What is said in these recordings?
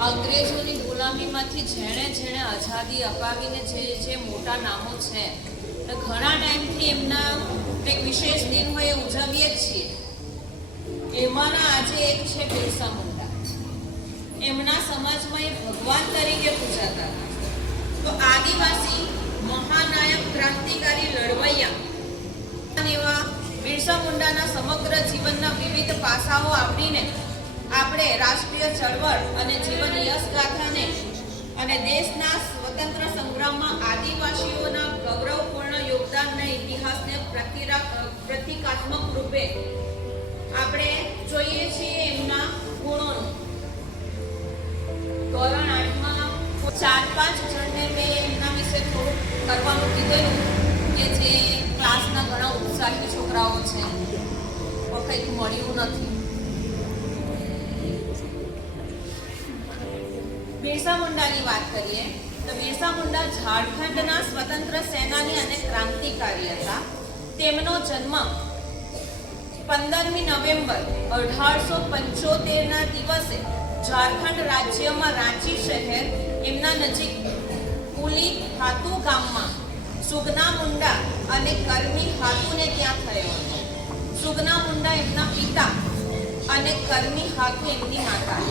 અંગ્રેજોની ગુલામીમાંથી જેણે જેણે આઝાદી અપાવીને જે જે મોટા નામો છે. ઘણા ટાઈમથી એમના કંઈક વિશેષ દિન હોય એ ઉજવીએ જ છીએ. એમાંના આજે એક છે બિરસા મુંડા. એમના સમાજમાં એ ભગવાન તરીકે પૂજાતા હતા. તો આદિવાસી મહાનાયક ક્રાંતિકારી લડવૈયા એવા બિરસા મુંડાના સમગ્ર જીવનના વિવિધ પાસાઓ આવરીને આપણે રાષ્ટ્રીય ચળવળ અને જીવન યશ ગાથાને અને દેશના સ્વતંત્ર સંગ્રામમાં આદિવાસીઓના ગૌરવપૂર્ણ યોગદાનના ઇતિહાસને પ્રતિકાત્મક રૂપે આપણે જોઈએ છીએ એમના ગુણોનું. ધોરણ આઠમાં ચાર પાંચ જણને મેં એમના વિશે થોડુંક કરવાનું કીધેલું કે જે ક્લાસના ઘણા ઉત્સાહી છોકરાઓ છે. કંઈક મળ્યું નથી. બિરસા મુંડાની વાત કરીએ, તો બિરસા મુંડા ઝારખંડના સ્વતંત્ર સેનાની અને ક્રાંતિકારી હતા. તેમનો જન્મ પંદરમી નવેમ્બર અઢારસો પંચોતેરના દિવસે ઝારખંડ રાજ્યમાં રાંચી શહેર, એમના નજીક કુલી હાતુ ગામમાં સુગના મુંડા અને કરમી હાતુને ત્યાં થયો હતો. સુગના મુંડા એમના પિતા અને કરમી હાતુ એમની માતા.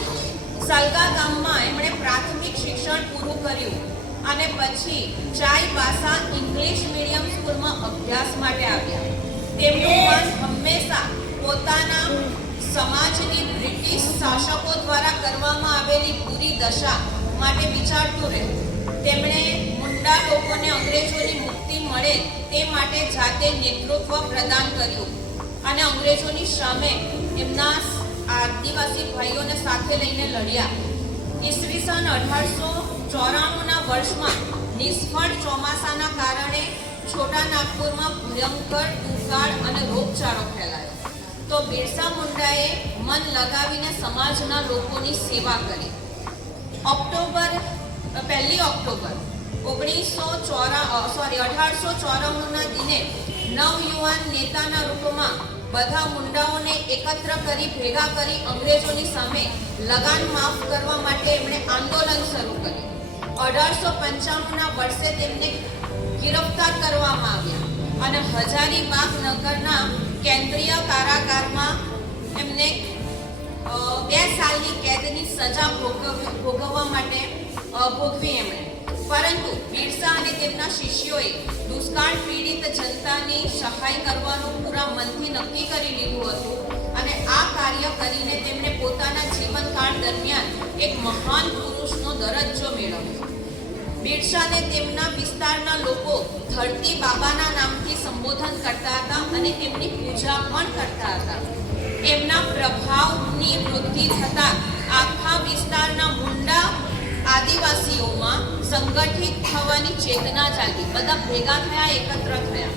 સલગા ગામમાં એમણે પ્રાથમિક શિક્ષણ પૂરું કર્યું અને પછી ચાઈ બાસા ઇંગ્લિશ મીડિયમ સ્કૂલમાં અભ્યાસ માટે આવ્યા. તેમનું મન હંમેશા પોતાના સમાજની બ્રિટિશ શાસકો દ્વારા કરવામાં આવેલી પૂરી દશા માટે વિચારતું રહ્યું તેમણે મુંડા લોકોને અંગ્રેજોની મુક્તિ મળે તે માટે જાતે નેતૃત્વ પ્રદાન કર્યું અને અંગ્રેજોની સામે એમના આદિવાસી ભાઈઓને સાથે લઈને લડ્યા. ઈસવીસન અઢારસો ચોરાણુંના વર્ષમાં નિષ્ફળ ચોમાસાના કારણે છોટા નાગપુરમાં ભયંકર દુકાળ અને રોગચાળો ફેલાયો. તો બિરસા મુંડાએ મન લગાવીને સમાજના લોકોની સેવા કરી. ઓક્ટોબર, પહેલી ઓક્ટોબર, ઓગણીસો ચોરા સોરી, અઢારસો ચોરાણુંના દિને નવયુવાન નેતાના રૂપમાં બધા મુંડાઓને એકત્ર કરી, ભેગા કરી અંગ્રેજોની સામે લગાન માફ કરવા માટે એમણે આંદોલન શરૂ કર્યું. અઢારસો પંચાણુંના વર્ષે તેમને ગિરફ્તાર કરવામાં આવ્યા અને હજારીબાગ નગરના કેન્દ્રીય કારાગારમાં એમને બે સાલની કેદની સજા ભોગવ- ભોગવવા માટે ભોગવી એમણે. પરંતુ બિરસા અને તેમના શિષ્યોએ દુષ્કાળ પીડિત જનતાની સહાય કરવાનું પૂરા મનથી નક્કી કરી લીધું હતું અને આ કાર્ય કરીને તેમણે પોતાના જીવનકાળ દરમિયાન એક મહાન પુરુષનો દરજ્જો મેળવ્યો. બિરસાને તેમના વિસ્તારના લોકો ધરતી બાબાના નામથી સંબોધન કરતા હતા અને તેમની પૂજા પણ કરતા હતા. એમના પ્રભાવની વૃદ્ધિ થતાં આખા વિસ્તારના મુંડા આદિવાસીઓમાં સંગઠિત થવાની ચેતના જાગી. બધા ભેગા થયા, એકત્ર થયા.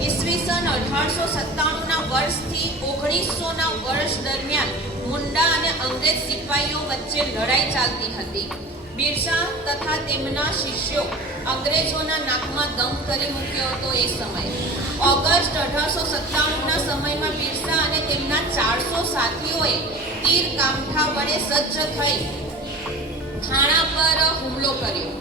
ઈસવીસન અઢારસો સત્તાણુંના વર્ષથી ઓગણીસોના વર્ષ દરમિયાન મુંડા અને અંગ્રેજ સિપાહીઓ વચ્ચે લડાઈ ચાલતી હતી. બિરસા તથા તેમના શિષ્યો અંગ્રેજોના નાકમાં દમ કરી મૂક્યો હતો એ સમયે. ઓગસ્ટ અઢારસો સત્તાણુંના સમયમાં બિરસા અને તેમના ચારસો સાથીઓએ તીર કામઠા વડે સજ્જ થઈ. થાણા પર હુમલો કર્યો.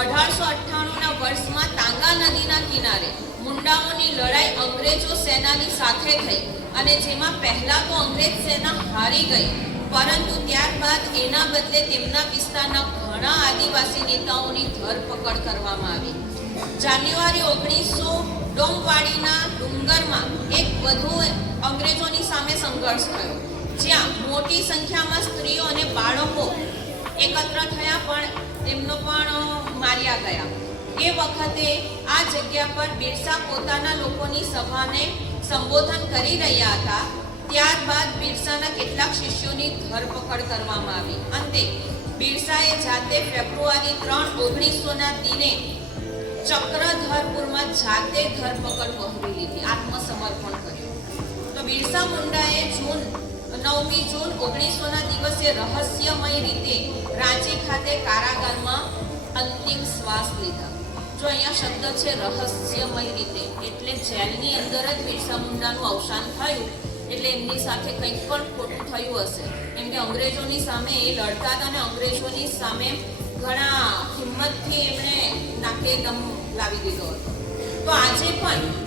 અઢારસો અઠ્ઠાણુંના વર્ષમાં તાંગા નદીના કિનારે મુંડાઓની લડાઈ અંગ્રેજો સેનાની સાથે થઈ અને જેમાં પહેલા તો અંગ્રેજ સેના હારી ગઈ. પરંતુ ત્યારબાદ એના બદલે તેમના વિસ્તારના ઘણા આદિવાસી નેતાઓની ધરપકડ કરવામાં આવી. જાન્યુઆરી ઓગણીસો ડોમવાડીના ડુંગરમાં એક વધુ અંગ્રેજોની સામે સંઘર્ષ થયો, જ્યાં મોટી સંખ્યામાં સ્ત્રીઓ અને બાળકો એકત્ર થયા પણ તેમનો પણ માર્યા ગયા. એ વખતે આ જગ્યા પર બિરસા પોતાના લોકોની સભાને સંબોધન કરી રહ્યા હતા. ત્યારબાદ બિરસાના કેટલાક શિષ્યોની ધરપકડ કરવામાં આવી. અંતે બિરસાએ જાતે ફેબ્રુઆરી ત્રણ ઓગણીસોના દિને ચક્રધરપુરમાં જાતે ધરપકડ વહવી લીધી, આત્મસમર્પણ કર્યું. તો બિરસા મુંડાએ જૂન નવમી જૂન ઓગણીસોના દિવસે રહસ્યમય રીતે રાંચી ખાતે કારાગારમાં અંતિમ શ્વાસ લીધા. જો અહીંયા શબ્દ છે રહસ્યમય રીતે, એટલે જેલની અંદર જ બિરસા મુંડાનું અવસાન થયું, એટલે એમની સાથે કંઈક પણ ખોટું થયું હશે. કેમ કે અંગ્રેજોની સામે એ લડતા હતા અને અંગ્રેજોની સામે ઘણા હિંમતથી એમણે નાકે દમ લાવી દીધો હતો. તો આજે પણ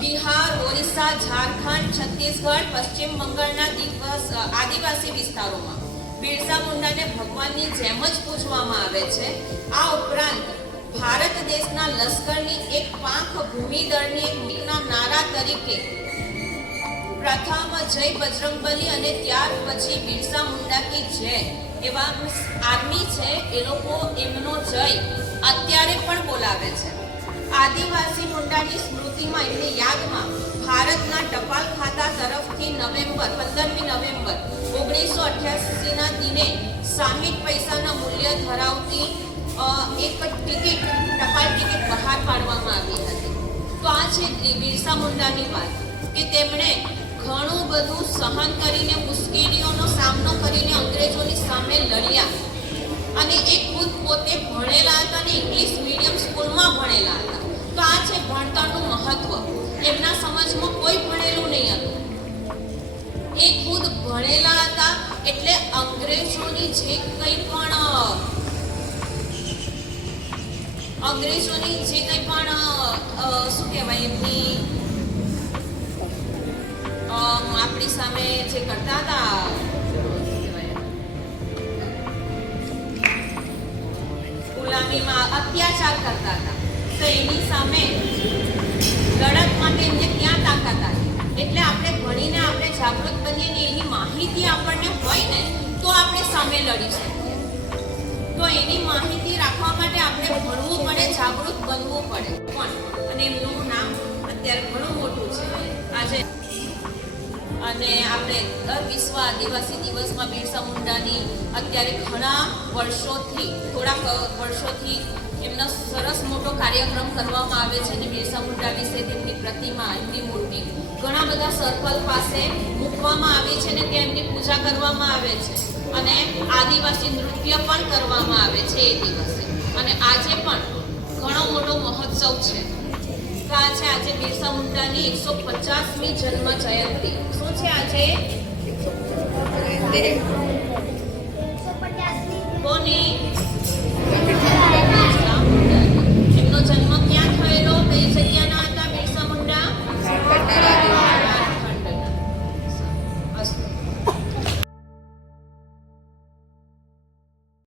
બિહાર ઓરિસ્સા ઝારખંડ, છત્તીસગઢ, પશ્ચિમ બંગાળના દિવસ આદિવાસી વિસ્તારોમાં. બિરસા મુંડાને ભગવાનની જેમ જ પૂજવામાં આવે છે. આ ઉપરાંત ભારત દેશના લશ્કરની એક પાંખ ભૂમિદળની એક મીટના નારા તરીકે પ્રથમ જય બજરંગબલી અને ત્યાર પછી બિરસા મુંડા કી જય એવા આર્મી છે એ લોકો એમનો જય અત્યારે પણ બોલાવે છે. આદિવાસી મુંડાની સ્મૃતિમાં એમની યાદમાં ભારતના ટપાલ ખાતા તરફથી નવેમ્બર, પંદરમી નવેમ્બર, ઓગણીસો અઠ્યાસીના દિને સાહીઠ પૈસાના મૂલ્ય ધરાવતી એક ટિકિટ, ટપાલ ટિકિટ બહાર પાડવામાં આવી હતી. તો આ છે બિરસા મુંડાની વાત, કે તેમણે ઘણું બધું સહન કરીને મુશ્કેલીઓનો સામનો કરીને અંગ્રેજોની સામે લડ્યા. અને એ ખુદ પોતે ભણેલા હતા અને ઇંગ્લિશ મીડિયમ સ્કૂલમાં અંગ્રેજોની જે કંઈ પણ અંગ્રેજોની જે કંઈ પણ શું કહેવાય એમની આપણી સામે જે કરતા હતા, ગુલામીમાં અત્યાચાર કરતા હતા. તો એની સામે લડત માટે એમને ક્યાં તાકાત આવી? એટલે આપણે ભણીને આપણે જાગૃત બનીએ ને એની માહિતી આપણને હોય ને, તો આપણે સામે લડી શકીએ. તો એની માહિતી રાખવા માટે આપણે ભણવું પડે, જાગૃત બનવું પડે. પણ, અને એમનું નામ અત્યારે ઘણું મોટું છે. આજે અને આપણે દર વિશ્વ આદિવાસી દિવસમાં બિરસા મુંડાની અત્યારે ઘણા વર્ષોથી, થોડાક વર્ષોથી એમનો સરસ મોટો કાર્યક્રમ કરવામાં આવે છે અને બિરસા મુંડા વિશે તેમની પ્રતિમા, એમની મૂર્તિ ઘણા બધા સર્કલ પાસે મૂકવામાં આવી છે અને ત્યાં એમની પૂજા કરવામાં આવે છે. અને આદિવાસી નૃત્ય પણ કરવામાં આવે છે એ દિવસે. અને આજે પણ ઘણો મોટો મહોત્સવ છે. આ છે. આજે બિરસા મુંડાની એકસો પચાસમી જન્મ જયંતિ. શું છે આજે? કોની